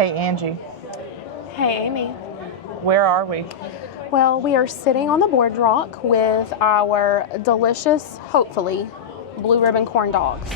Hey, Angie. Hey, Amy. Where are we? Well, we are sitting on the boardwalk with our delicious, hopefully, blue ribbon corn dogs.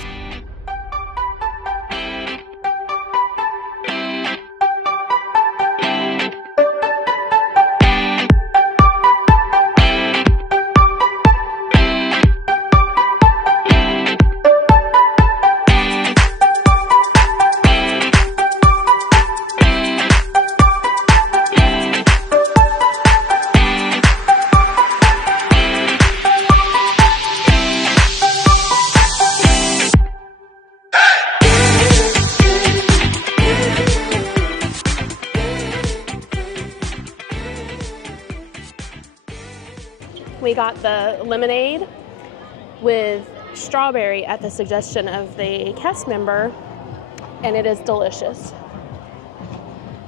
We got the lemonade with strawberry at the suggestion of the cast member, and it is delicious.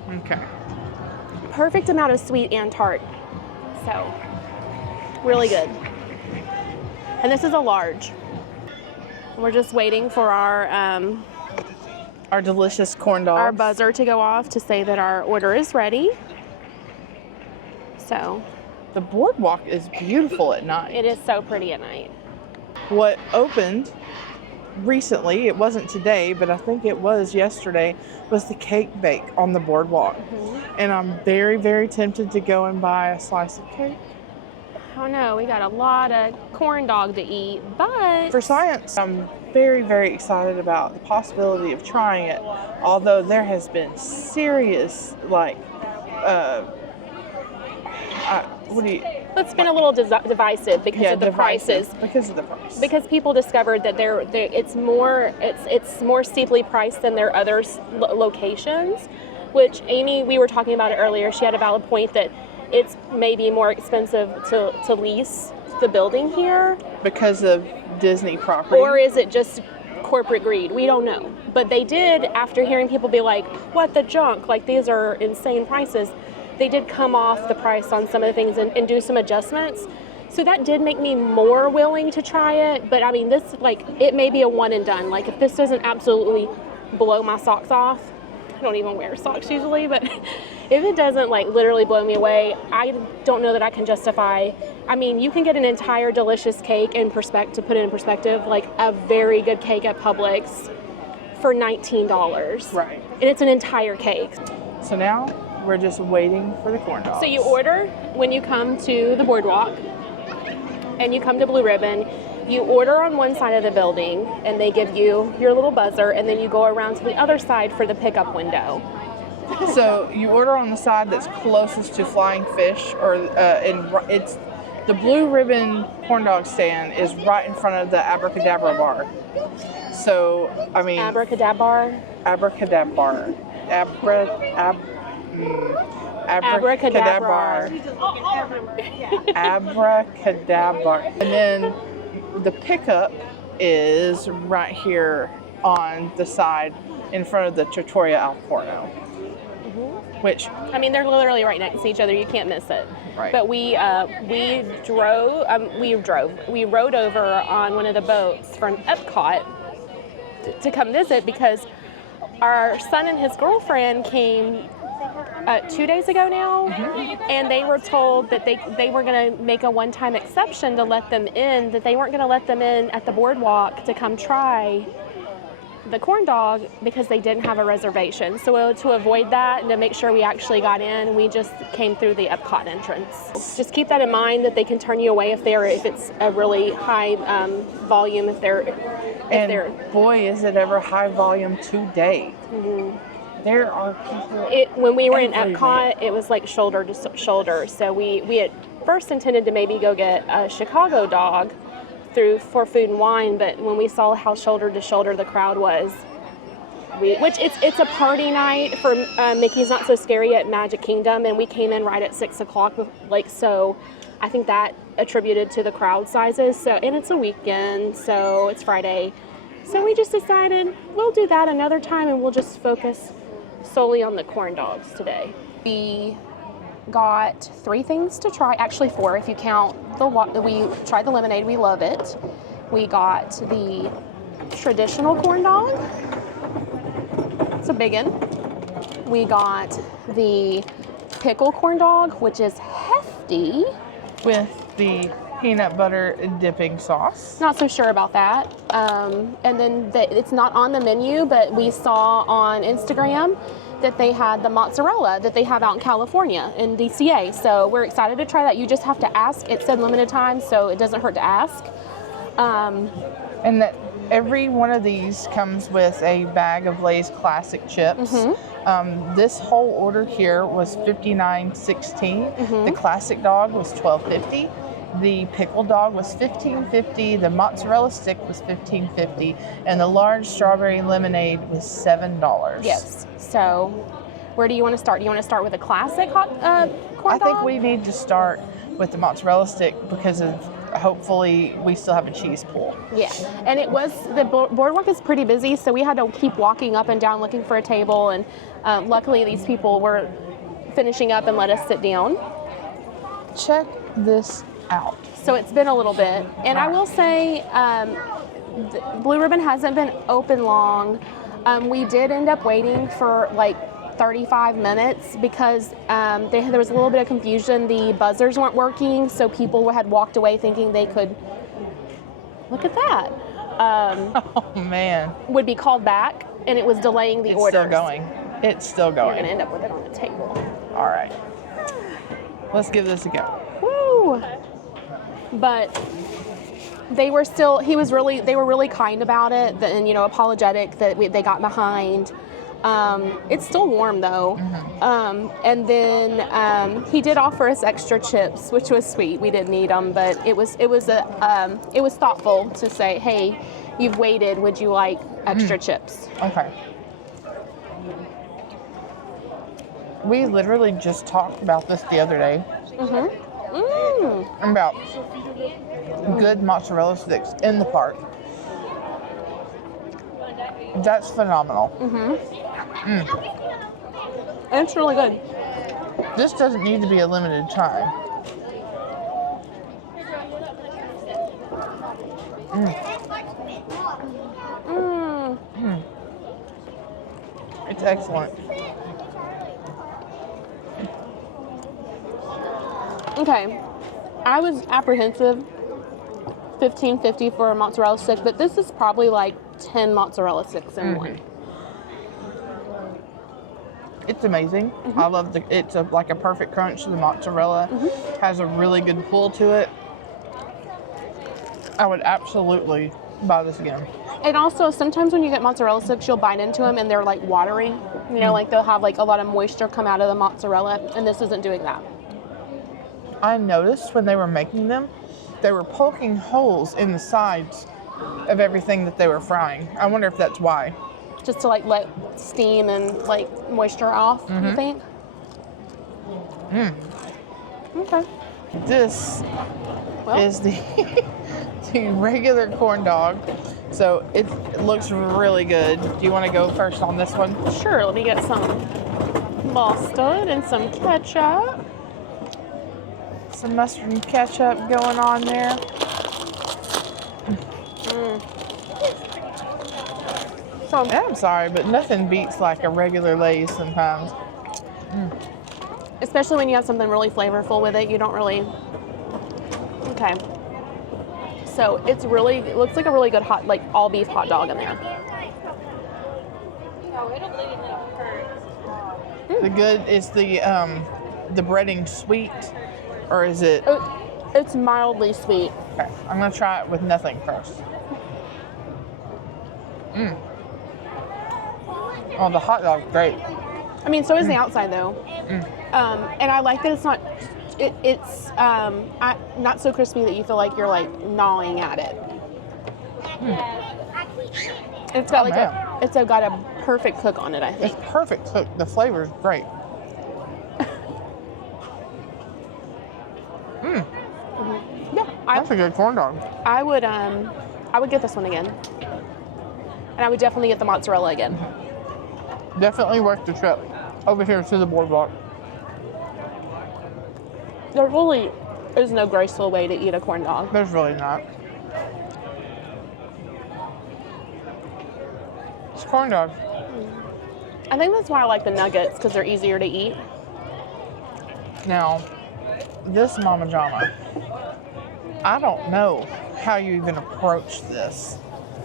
Okay. Perfect amount of sweet and tart, so really good. And this is a large. We're just waiting for our delicious corn dogs. our buzzer to go off to say that our order is ready. So The boardwalk is beautiful at night. it is so pretty at night. What opened recently, it wasn't today, but I think it was yesterday, was the cake bake on the boardwalk. And I'm very, very tempted to go and buy a slice of cake. Oh no, we got a lot of corn dog to eat, but For science, I'm very, very excited about the possibility of trying it, although there has been serious, it's been a little divisive because of the prices. Because of the price. Because people discovered that it's more steeply priced than their other locations, which Amy, we were talking about it earlier. She had a valid point that it's maybe more expensive to lease the building here. Because of Disney property. Or is it just corporate greed? We don't know. But they did, after hearing people be like, what the junk? Like, these are insane prices. They did come off the price on some of the things and do some adjustments. So that did make me more willing to try it. But I mean, this, it may be a one and done. Like, if this doesn't absolutely blow my socks off, I don't even wear socks usually, but if it doesn't literally blow me away, I don't know that I can justify. I mean, you can get an entire delicious cake to put it in perspective, like a very good cake at Publix for $19. Right. And it's an entire cake. So now we're just waiting for the corn dogs. So you order when you come to the boardwalk and you come to Blue Ribbon, you order on one side of the building and they give you your little buzzer, and then you go around to the other side for the pickup window. So you order on the side that's closest to Flying Fish, or it's the Blue Ribbon corn dog stand is right in front of the Abracadabra bar. So I mean, Abracadabra. Abracadabra. Abracadabra. Abracadabra. And then the pickup is right here on the side in front of the Trattoria Al Forno. Which, I mean, they're literally right next to each other. You can't miss it. Right. But we rode over on one of the boats from Epcot to come visit, because our son and his girlfriend came 2 days ago now, and they were told that they were going to make a one-time exception to let them in, that they weren't going to let them in at the boardwalk to come try the corn dog because they didn't have a reservation. So to avoid that and to make sure we actually got in, we just came through the Epcot entrance. Just keep that in mind, that they can turn you away if it's a really high volume. Boy, is it ever high volume today. There are people. When we were in Epcot, it was like shoulder to shoulder. So we at first intended to maybe go get a Chicago dog for food and wine, but when we saw how shoulder to shoulder the crowd was, it's a party night for Mickey's Not So Scary at Magic Kingdom, and we came in right at 6 o'clock. So I think that attributed to the crowd sizes. So, and it's a weekend, so it's Friday. So we just decided we'll do that another time, and we'll just focus solely on the corn dogs today. We got 3 things to try, actually 4 if you count we tried the lemonade, we love it. We got the traditional corn dog, it's a big one. We got the pickle corn dog, which is hefty. With the peanut butter dipping sauce. Not so sure about that. And then it's not on the menu, but we saw on Instagram that they had the mozzarella that they have out in California in DCA. So we're excited to try that. You just have to ask. It said limited time, so it doesn't hurt to ask. And that every one of these comes with a bag of Lay's classic chips. This whole order here was $59.16. The classic dog was $12.50. The pickle dog was $15.50. The mozzarella stick was $15.50, and the large strawberry lemonade was $7. Yes. So, where do you want to start? Do you want to start with a classic hot corn dog? I think we need to start with the mozzarella stick because of hopefully we still have a cheese pool. Yeah, and it was the boardwalk is pretty busy, so we had to keep walking up and down looking for a table, and luckily these people were finishing up and let us sit down. Check this out. So it's been a little bit, and I will say Blue Ribbon hasn't been open long. We did end up waiting for like 35 minutes because there was a little bit of confusion. The buzzers weren't working, so people had walked away thinking they could, look at that, oh man, would be called back, and it was delaying the orders. It's still going. It's still going. You're going to end up with it on the table. All right. Let's give this a go. Woo! But they were really kind about it, and apologetic that they got behind. It's still warm though. And then he did offer us extra chips, which was sweet. We didn't need them, but it was thoughtful to say, hey, you've waited, would you like extra chips? Okay. We literally just talked about this the other day. About good mozzarella sticks in the park. That's phenomenal. And it's really good. This doesn't need to be a limited time. It's excellent. Okay, I was apprehensive, $15.50 for a mozzarella stick, but this is probably like 10 mozzarella sticks in one. It's amazing. I love it's like a perfect crunch. The mozzarella has a really good pull to it. I would absolutely buy this again. And also, sometimes when you get mozzarella sticks, you'll bite into them and they're like watering. Like they'll have like a lot of moisture come out of the mozzarella, and this isn't doing that. I noticed when they were making them, they were poking holes in the sides of everything that they were frying. I wonder if that's why. Just to like let steam and like moisture off, you think? Okay. This is the the regular corn dog. So it looks really good. Do you want to go first on this one? Sure, let me get some mustard and some ketchup. Some mustard and ketchup going on there. So, I'm sorry, but nothing beats like a regular Lay's sometimes. Especially when you have something really flavorful with it, you don't really. Okay. So it looks like a really good hot, like all beef hot dog in there. The good is the breading sweet, or is it? It's mildly sweet. Okay, I'm gonna try it with nothing first. Oh, the hot dog's great. I mean, so is the outside though. And I like that it's not. It's not so crispy that you feel like you're like gnawing at it. It's got got a perfect cook on it, I think. It's perfect cook. The flavor is great. Yeah, that's a good corn dog. I would get this one again, and I would definitely get the mozzarella again. Definitely worth the trip over here to the boardwalk. There really is no graceful way to eat a corn dog. There's really not. It's corn dog. I think that's why I like the nuggets, because they're easier to eat. Now, this Mama Jama, I don't know how you even approach this,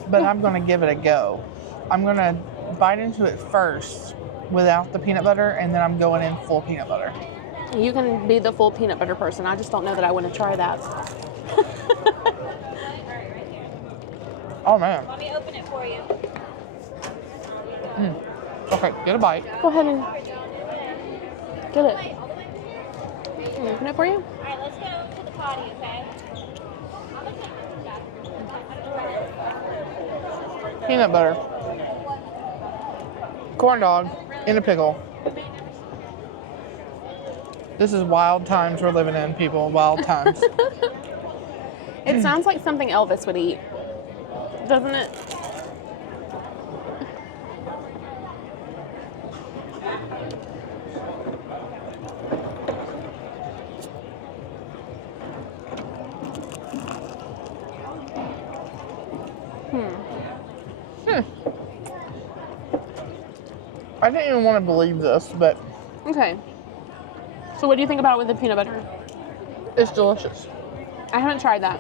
but I'm going to give it a go. I'm going to bite into it first without the peanut butter, and then I'm going in full peanut butter. You can be the full peanut butter person. I just don't know that I want to try that. Oh, man. Let me open it for you. Okay, get a bite. Go ahead and get it. Can I open it for you? All right, let's go to the potty, okay? I'm gonna take this back. Peanut butter. Corn dog in a pickle. This is wild times we're living in, people. Wild times. It sounds like something Elvis would eat, doesn't it? I didn't even want to believe this, but Okay. So what do you think about it with the peanut butter? it's delicious. I haven't tried that.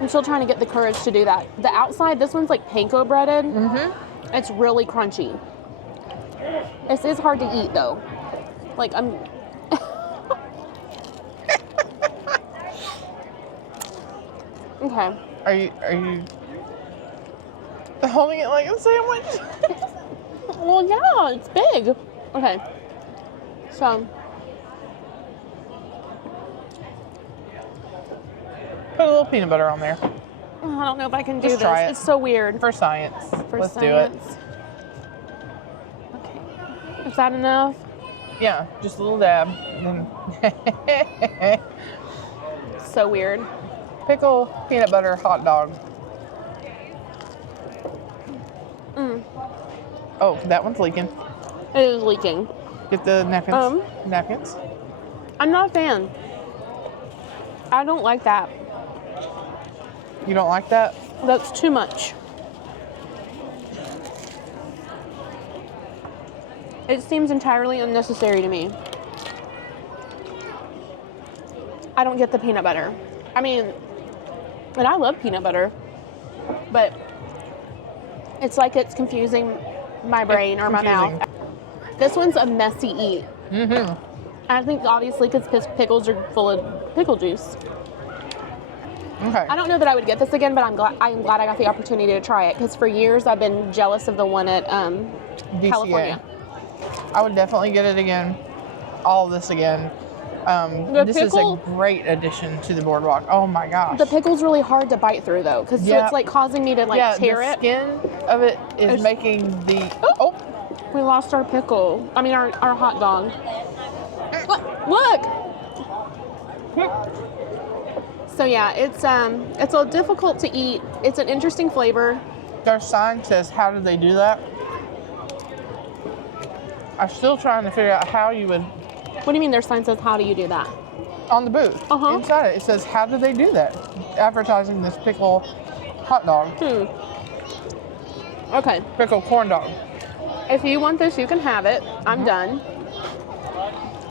I'm still trying to get the courage to do that. The outside, this one's like panko breaded. Mm-hmm. It's really crunchy. This is hard to eat though. Like I'm. Okay. Are you holding it like a sandwich? Well, yeah, it's big. Okay. So. Put a little peanut butter on there I don't know if I can do Just this. try it. It's so weird. for science. For Let's science. Okay. Is that enough? do it. Yeah, just a little dab. So weird. Pickle peanut butter hot dog. Oh, that one's leaking. It is leaking. Get the napkins. Napkins. I'm not a fan. I don't like that. You don't like that? That's too much. It seems entirely unnecessary to me. I don't get the peanut butter. I mean, and I love peanut butter, but it's like it's confusing my brain or my mouth. This one's a messy eat. Mm-hmm. I think obviously because pickles are full of pickle juice. Okay. I don't know that I would get this again, but I'm glad I got the opportunity to try it because for years I've been jealous of the one at DCA. California. I would definitely get it again. All of this again. This is a great addition to the boardwalk. Oh my gosh. The pickle's really hard to bite through though, because so it's like causing me to like tear the it. skin of it is making the. Oh, we lost our pickle. I mean our hot dog. Look. So yeah, it's a difficult to eat. It's an interesting flavor. their sign says, "How did they do that?" I'm still trying to figure out how you would. What do you mean their sign says, how do you do that? On the booth, inside it says, "How did they do that?" Advertising this pickle hot dog. Okay. Pickle corn dog. If you want this, you can have it. I'm done.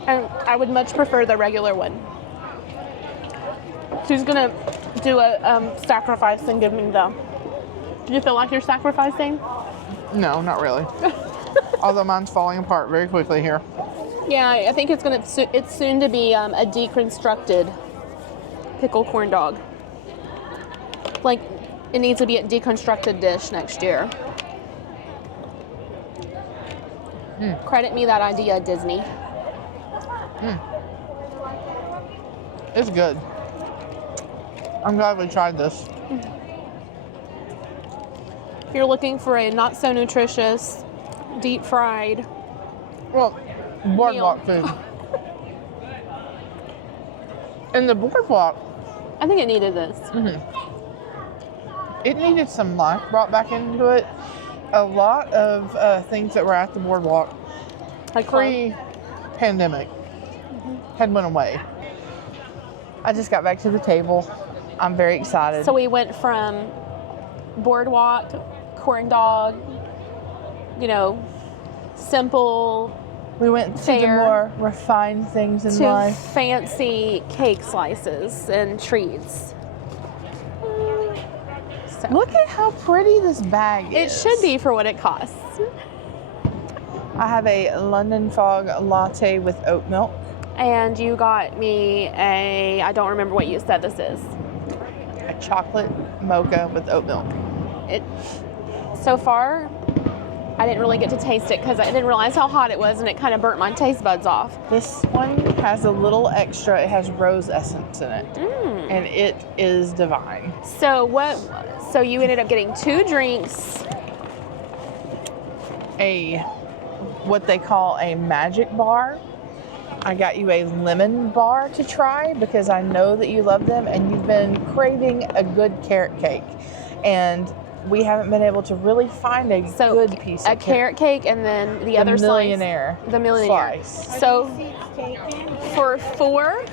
And I would much prefer the regular one. She's gonna do a sacrifice and give me the. Do you feel like you're sacrificing? No, not really. Although mine's falling apart very quickly here. Yeah, I think it's soon to be a deconstructed pickle corn dog. Like, it needs to be a deconstructed dish next year. Credit me that idea, Disney. It's good. I'm glad we tried this. If you're looking for a not so nutritious, deep fried. Well, boardwalk food. And the boardwalk, I think it needed this. it needed some life brought back into it. A lot of things that were at the boardwalk Like pre-pandemic had went away. I just got back to the table. I'm very excited. So we went from boardwalk, corn dog, simple We went to the Fair. more refined things in to life. fancy cake slices and treats. So Look at how pretty this bag it is. should be for what it costs. I have a London Fog latte with oat milk. And you got me I don't remember what you said this is. A chocolate mocha with oat milk. So far, I didn't really get to taste it because I didn't realize how hot it was and it kind of burnt my taste buds off. This one has a little extra. It has rose essence in it. And it is divine. So you ended up getting 2 drinks. What they call a magic bar. I got you a lemon bar to try because I know that you love them and you've been craving a good carrot cake. And we haven't been able to really find a good piece of carrot cake and then the other millionaire slice. The millionaire. Slice. So for 4,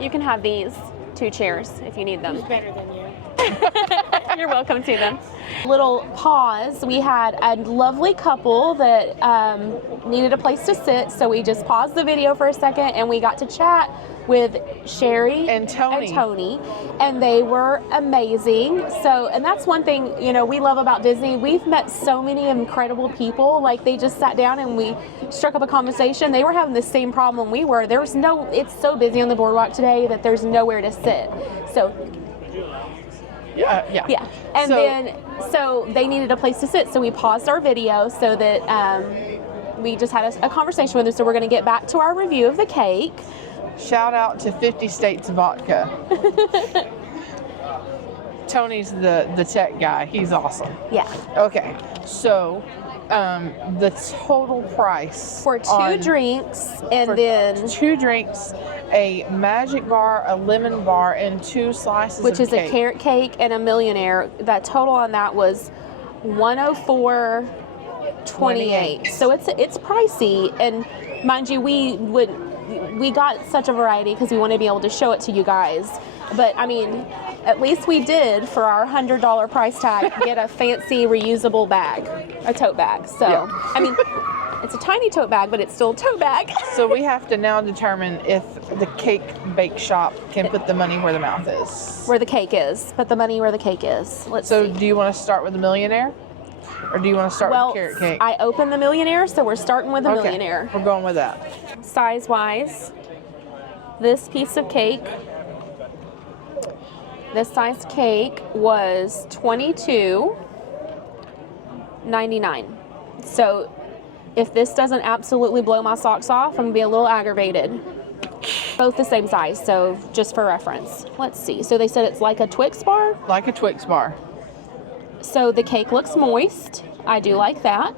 you can have these 2 chairs if you need them. Who's better than you? You're welcome to them. Little pause. We had a lovely couple that needed a place to sit, so we just paused the video for a second and we got to chat with Sherry and Tony. And they were amazing. So, and that's one thing, you know, we love about Disney. We've met so many incredible people. Like, they just sat down and we struck up a conversation. They were having the same problem we were. It's so busy on the boardwalk today that there's nowhere to sit. So yeah. And so they needed a place to sit, so we paused our video so that we just had a conversation with them. So we're going to get back to our review of the cake. Shout out to 50 States Vodka. Tony's the tech guy. He's awesome. Yeah. Okay, so the total price for 2 drinks and then 2 drinks, a magic bar, a lemon bar, and 2 slices which of is cake. a carrot cake and a millionaire. That total on that was $104.28. So it's pricey, and mind you, we got such a variety because we want to be able to show it to you guys. But I mean, at least we did, for our $100 price tag, get a fancy reusable bag, a tote bag. So Yeah. I mean, it's a tiny tote bag, but it's still a tote bag. So we have to now determine if the cake bake shop can put the money where the mouth is. Where the cake is. Put the money where the cake is. Let's So see. do you want to start with the millionaire? Or do you want to start with carrot cake? I opened the millionaire, so we're starting with the Okay, millionaire. we're going with that. Size-wise, this piece of cake, this size cake was $22.99. So if this doesn't absolutely blow my socks off, I'm gonna be a little aggravated. Both the same size, so just for reference. Let's see. So they said it's like a Twix bar. Like a Twix bar. So the cake looks moist. I do like that.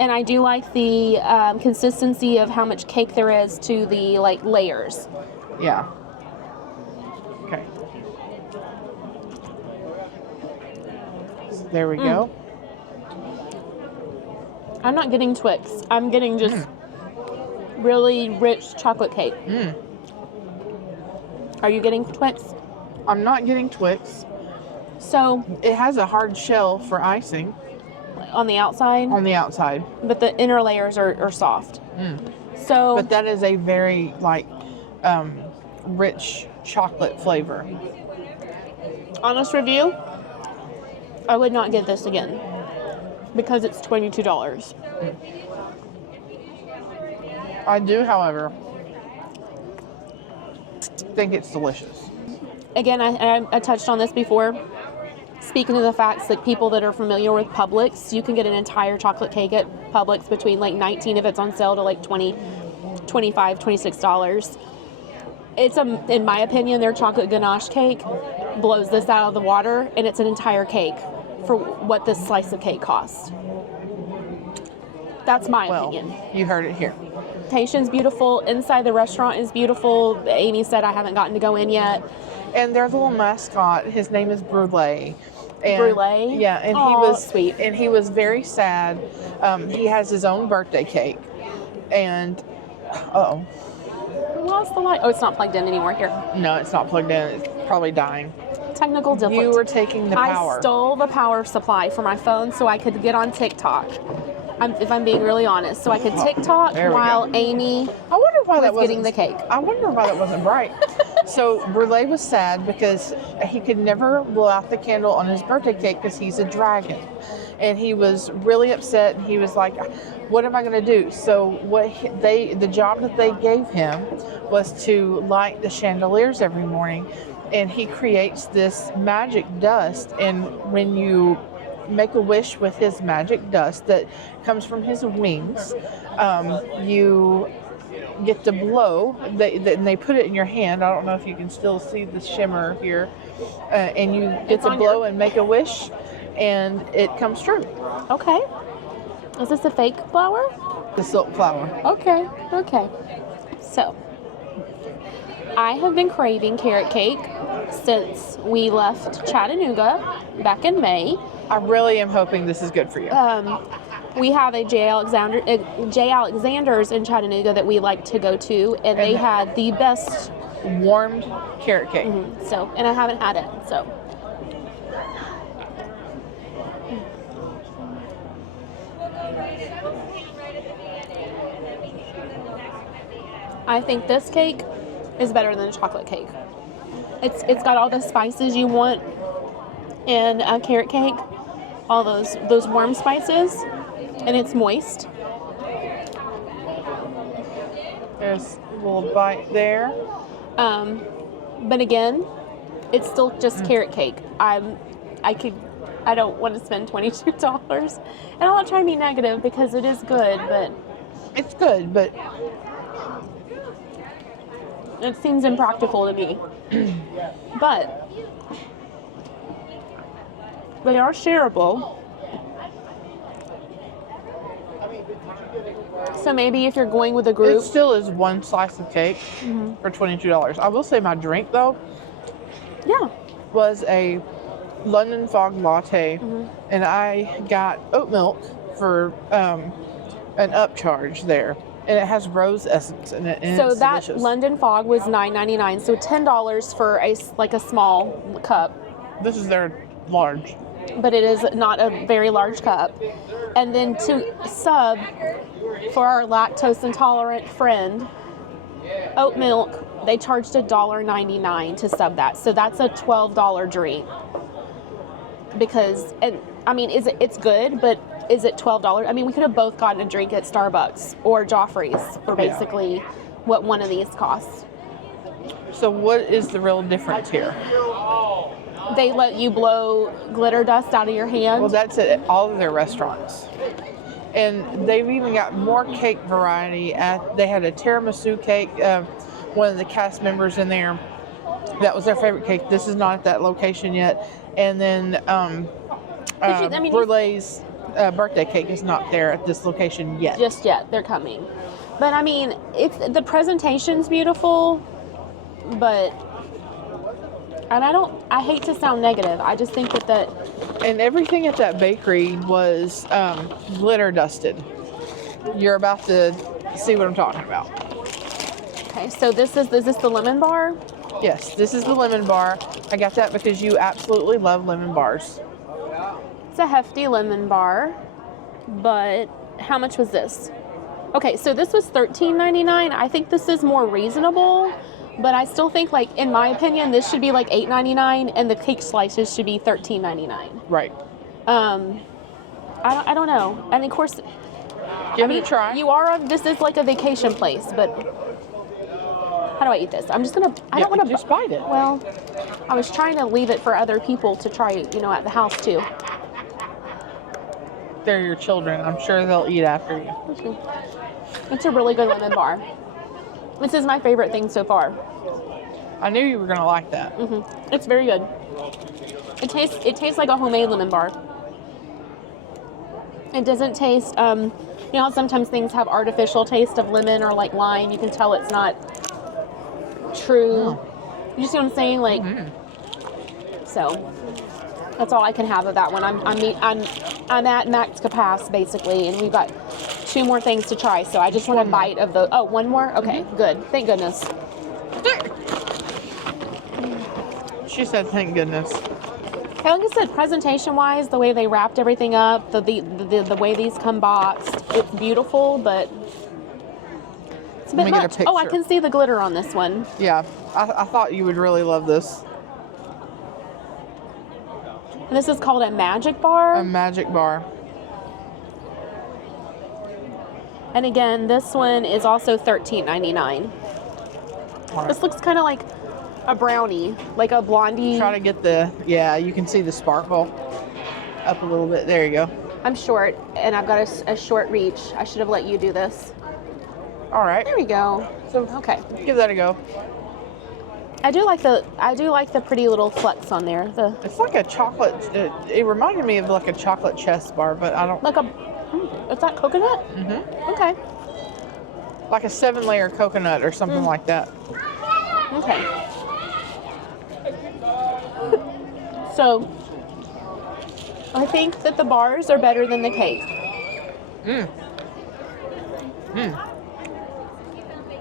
And I do like the consistency of how much cake there is to the layers. Yeah. Okay. There we go. I'm not getting Twix. I'm getting just really rich chocolate cake. Are you getting Twix? I'm not getting Twix. So It has a hard shell for icing on the outside, on the outside. but the inner layers are soft. So But that is a very rich chocolate flavor. honest review, I would not get this again because it's $22. I do, however, think it's delicious. Again, I touched on this before. Speaking of the facts, like people that are familiar with Publix, you can get an entire chocolate cake at Publix between $19 if it's on sale to $20, $25, $26. It's in my opinion, their chocolate ganache cake blows this out of the water, and it's an entire cake for what this slice of cake costs. That's my opinion. You heard it here. Station's beautiful. Inside the restaurant is beautiful. Amy said I haven't gotten to go in yet. And their little mascot, his name is Brulee. Brulee? Yeah, and Aw, he was sweet. And he was very sad. He has his own birthday cake, and We lost the light. Oh, it's not plugged in anymore. Here. no, it's not plugged in. It's probably dying. technical difficulty. You were taking the power. I stole the power supply for my phone so I could get on TikTok. If I'm being really honest, so I could TikTok while Amy I wonder why that was getting the cake. I wonder why that wasn't bright. So Brule was sad because he could never blow out the candle on his birthday cake because he's a dragon, and he was really upset. And he was like, "What am I going to do?" So the job that they gave him was to light the chandeliers every morning, and he creates this magic dust. And when you make a wish with his magic dust that comes from his wings, you get to blow. They put it in your hand. I don't know if you can still see the shimmer here, and you get to blow and make a wish, and it comes true. Okay. Is this a fake flower? The silk flower. Okay. So, I have been craving carrot cake since we left Chattanooga back in May. I really am hoping this is good for you. We have a J. Alexander's in Chattanooga that we like to go to, and they had the best warmed carrot cake. So, and I haven't had it, so. I think this cake is better than a chocolate cake. It's got all the spices you want in a carrot cake, all those warm spices, and it's moist. There's a little bite there. But again, it's still just carrot cake. I don't want to spend $22, and I'm not trying to be negative because it is good, but it's good, but it seems impractical to me. But they are shareable. So maybe if you're going with a group, it still is one slice of cake for $22. I will say my drink though, was a London Fog latte, and I got oat milk for an upcharge there, and it has rose essence in it. And so it's that delicious. London Fog was $9.99, so $10 for a small cup. This is their large, but it is not a very large cup. And then to sub for our lactose intolerant friend, oat milk, they charged $1.99 to sub that. So that's a $12 drink. Because, and I mean, it's good, but is it $12? I mean, we could have both gotten a drink at Starbucks or Joffrey's for basically what one of these costs. So what is the real difference here? They let you blow glitter dust out of your hand. Well, that's at all of their restaurants. And they've even got more cake variety. They had a tiramisu cake. One of the cast members in there, that was their favorite cake. This is not at that location yet. And then Brule's birthday cake is not there at this location yet. Just yet. They're coming. But I mean, the presentation's beautiful, but... And I hate to sound negative. I just think that and everything at that bakery was glitter dusted. You're about to see what I'm talking about. Okay, so is this the lemon bar? Yes, this is the lemon bar. I got that because you absolutely love lemon bars. It's a hefty lemon bar, but how much was this? Okay, so this was $13.99. I think this is more reasonable. But I still think, like, in my opinion, this should be like $8.99, and the cake slices should be $13.99. Right. I don't know. And of course, give it a try. This is like a vacation place, but how do I eat this? I'm just gonna. I don't want to just bite it. Well, I was trying to leave it for other people to try, at the house too. They're your children. I'm sure they'll eat after you. It's a really good lemon bar. This is my favorite thing so far. I knew you were gonna like that. It's very good. It tastes like a homemade lemon bar. It doesn't taste. You know how sometimes things have artificial taste of lemon or like lime. You can tell it's not true. You see what I'm saying? Like, so that's all I can have of that one. I'm at max capacity basically, and we've got 2 more things to try. So I just want a bite of the. Oh, one more. Okay, good. Thank goodness. She said, thank goodness. Like I said, presentation-wise, the way they wrapped everything up, the way these come boxed, it's beautiful, but it's a bit Let me get a much. picture. Oh, I can see the glitter on this one. Yeah, I thought you would really love this. And this is called a magic bar. A magic bar. And again, this one is also $13.99. All right. This looks kind of like a brownie, like a blondie. Try to get the, yeah, you can see the sparkle up a little bit. There you go. I'm short, and I've got a short reach. I should have let you do this. All right. There we go. So Okay. give that a go. I do like the pretty little flecks on there. It's like a chocolate, it reminded me of like a chocolate chess bar, but I don't. Like a, is that coconut? Mm-hmm. Okay. Like a 7-layer coconut or something like that. Okay. So, I think that the bars are better than the cake.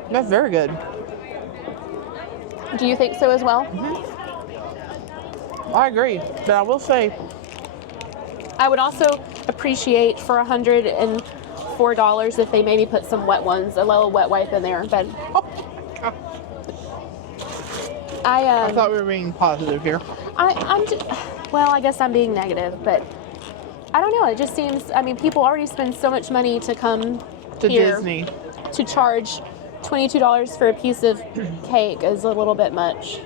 That's very good. Do you think so as well? I agree, but I will say, I would also appreciate for $104 if they maybe put some wet ones, a little wet wipe in there. But I thought we were being positive here. I'm just, well, I guess I'm being negative, but I don't know. It just seems, I mean, people already spend so much money to come To here Disney. to charge $22 for a piece of cake is a little bit much.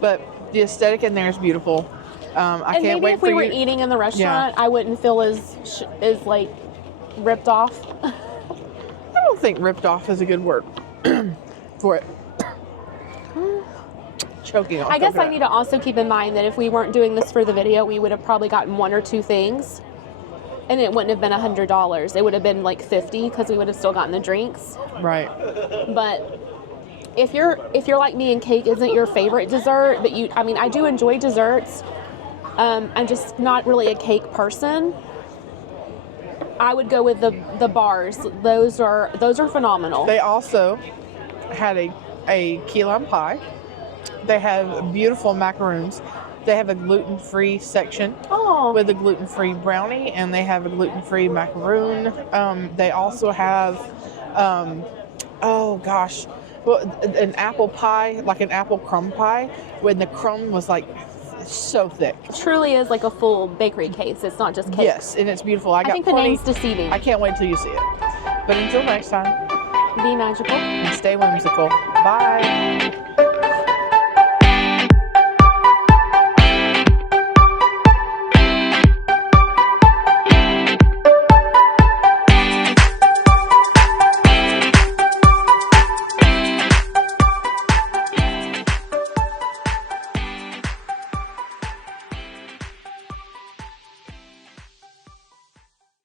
But the aesthetic in there is beautiful. I And can't maybe wait if for we were you. eating in the restaurant, I wouldn't feel as like ripped off. I don't think ripped off is a good word for it. Choking on I guess I coconut. need to also keep in mind that if we weren't doing this for the video, we would have probably gotten 1 or 2 things, and it wouldn't have been $100. It would have been like $50 because we would have still gotten the drinks. Right. But if you're like me and cake isn't your favorite dessert, but I do enjoy desserts. I'm just not really a cake person. I would go with the bars. Those are phenomenal. They also had a key lime pie. They have beautiful macaroons. They have a gluten-free section with a gluten-free brownie, and they have a gluten-free macaroon. They also have, an apple pie, like an apple crumb pie, when the crumb was like so thick. It truly is like a full bakery case. It's not just cake. Yes, and it's beautiful. I think the name's deceiving. I can't wait till you see it. But until next time, Be magical. and stay whimsical. Bye.